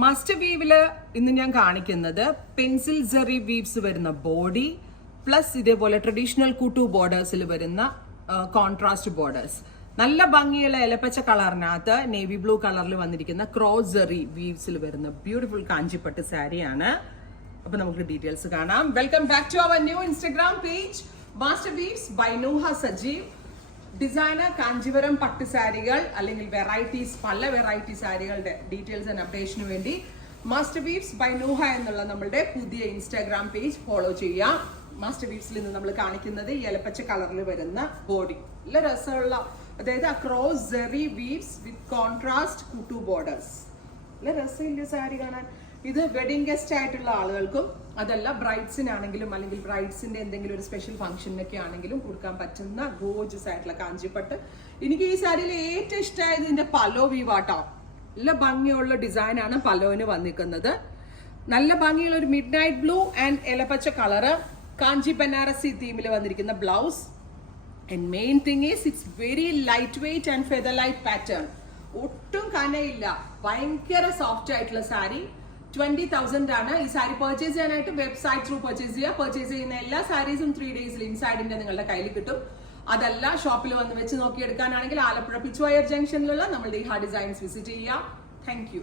Must വീവില് ഇന്ന് ഞാൻ കാണിക്കുന്നത് പെൻസിൽ ജെറി വീവ്സ് വരുന്ന ബോഡി പ്ലസ് ഇതേപോലെ ട്രഡീഷണൽ കുട്ടു ബോർഡേഴ്സിൽ വരുന്ന കോൺട്രാസ്റ്റ് ബോർഡേഴ്സ്. നല്ല ഭംഗിയുള്ള ഇലപ്പച്ച കളറിനകത്ത് നേവി ബ്ലൂ കളറിൽ വന്നിരിക്കുന്ന ക്രോസ് ജെറി വീവ്സിൽ വരുന്ന ബ്യൂട്ടിഫുൾ കാഞ്ചിപ്പട്ട് സാരിയാണ്. അപ്പൊ നമുക്ക് ഡീറ്റെയിൽസ് കാണാം. Welcome back to our new Instagram page Master Weaves by Nuha Sajeev. Designer Kanchipuram പട്ട് സാരികൾ അല്ലെങ്കിൽ വെറൈറ്റീസ്, പല വെറൈറ്റി സാരികളുടെ ഡീറ്റെയിൽസ് ആൻഡ് അപ്ഡേഷന് വേണ്ടി മാസ്റ്റർ വീവ്സ് ബൈ നൂഹ എന്നുള്ള നമ്മളുടെ പുതിയ ഇൻസ്റ്റാഗ്രാം പേജ് ഫോളോ ചെയ്യാം. മാസ്റ്റർ വീവ്സിൽ നിന്ന് നമ്മൾ കാണിക്കുന്നത് ഈ ഇലപ്പച്ച കളറിൽ വരുന്ന ബോഡി, നല്ല രസമുള്ള, അതായത് ക്രോസ് ജെറി വീവ്സ് വിത്ത് കോൺട്രാസ്റ്റ് കുട്ടു ബോർഡേഴ്സ്. നല്ല രസമില്ല സാരി കാണാൻ. ഇത് വെഡിങ് ഗസ്റ്റ് ആയിട്ടുള്ള ആളുകൾക്കും അതല്ല ബ്രൈഡ്സിനാണെങ്കിലും അല്ലെങ്കിൽ ബ്രൈഡ്സിന്റെ എന്തെങ്കിലും ഒരു സ്പെഷ്യൽ ഫംഗ്ഷനൊക്കെ ആണെങ്കിലും കൊടുക്കാൻ പറ്റുന്ന ഗോർജസ് ആയിട്ടുള്ള കാഞ്ചിപ്പട്ട്. എനിക്ക് ഈ സാരിയിൽ ഏറ്റവും ഇഷ്ടമായത് ഇതിന്റെ പലോ വീവാട്ടോ. നല്ല ഭംഗിയുള്ള ഡിസൈനാണ് പലോന് വന്നിരിക്കുന്നത്. നല്ല ഭംഗിയുള്ള ഒരു മിഡ് നൈറ്റ് ബ്ലൂ ആൻഡ് ഇലപ്പച്ച കളറ്, കാഞ്ചി ബനാറസി തീമിൽ വന്നിരിക്കുന്ന blouse. And main thing is it's very lightweight and feather light pattern. ഒട്ടും കനയില്ല, ഭയങ്കര സോഫ്റ്റ് ആയിട്ടുള്ള സാരി. 20,000 ആണ് ഈ സാരി. പർച്ചേസ് ചെയ്യാനായിട്ട് വെബ്സൈറ്റ് ത്രൂ പർച്ചേസ് ചെയ്യുക. പർച്ചേസ് ചെയ്യുന്ന എല്ലാ സാരീസും 3 ഡേയ്സിൽ ഇൻസൈഡിന്റെ നിങ്ങളുടെ കയ്യിൽ കിട്ടും. അതല്ല ഷോപ്പിൽ വന്ന് വെച്ച് നോക്കിയെടുക്കാനാണെങ്കിൽ ആലപ്പുഴ പിച്ചുവയർ ജംഗ്ഷനിലുള്ള നമ്മുടെ ഈ ഡിസൈൻസ് വിസിറ്റ് ചെയ്യുക. Thank you.